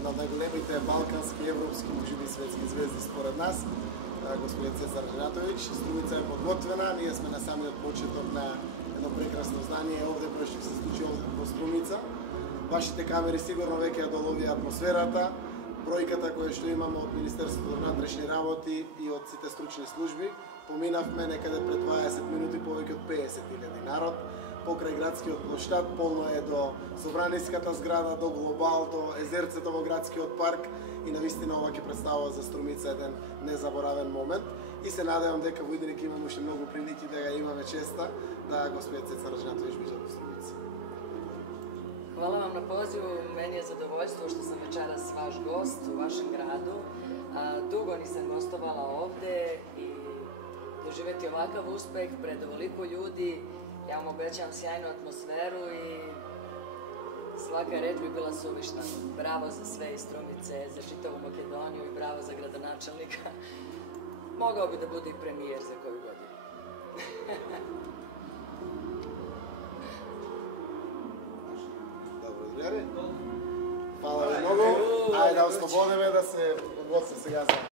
една од најголемите балкански, европски, можеби светски звезди според нас, господин Цецар Ренатовиќ. Струмица е подготвена, ние сме на самиот почеток на едно прекрасно здание овде кој што се случи овде во Струмица. Вашите камери сигурно веќе ја доловија атмосферата, бројката која што имаме од Министерството на внатрешни работи и од сите стручни служби. Поминавме некаде пред 20 минути повеќе од 50.000 народ покрај градскиот плоштад, полно е до Собраниската зграда, до Глобал, до езерцето во градскиот парк и навистина ова ќе представува за Струмица еден незаборавен момент и се надевам дека во идење ќе имаме уште многу прилики да ја имаме честа да господин Цецар Ренатовиќ биде во Струмица. Hvala vam na pozivu, meni je zadovoljstvo što sam večeras vaš gost u vašem gradu. Dugo nisam gostovala ovde i doživjeti ovakav uspeh pred ovoliko ljudi, ja vam obećam sjajnu atmosferu i svaka reč bi bila suvišna. Bravo za sve iz Strumice, za čitavu Makedoniju i bravo za gradonačelnika. Mogao bi da bude i premijer za koju godinu. Hvala ви многу. Ајде да ослободиме да се подготвиме сега за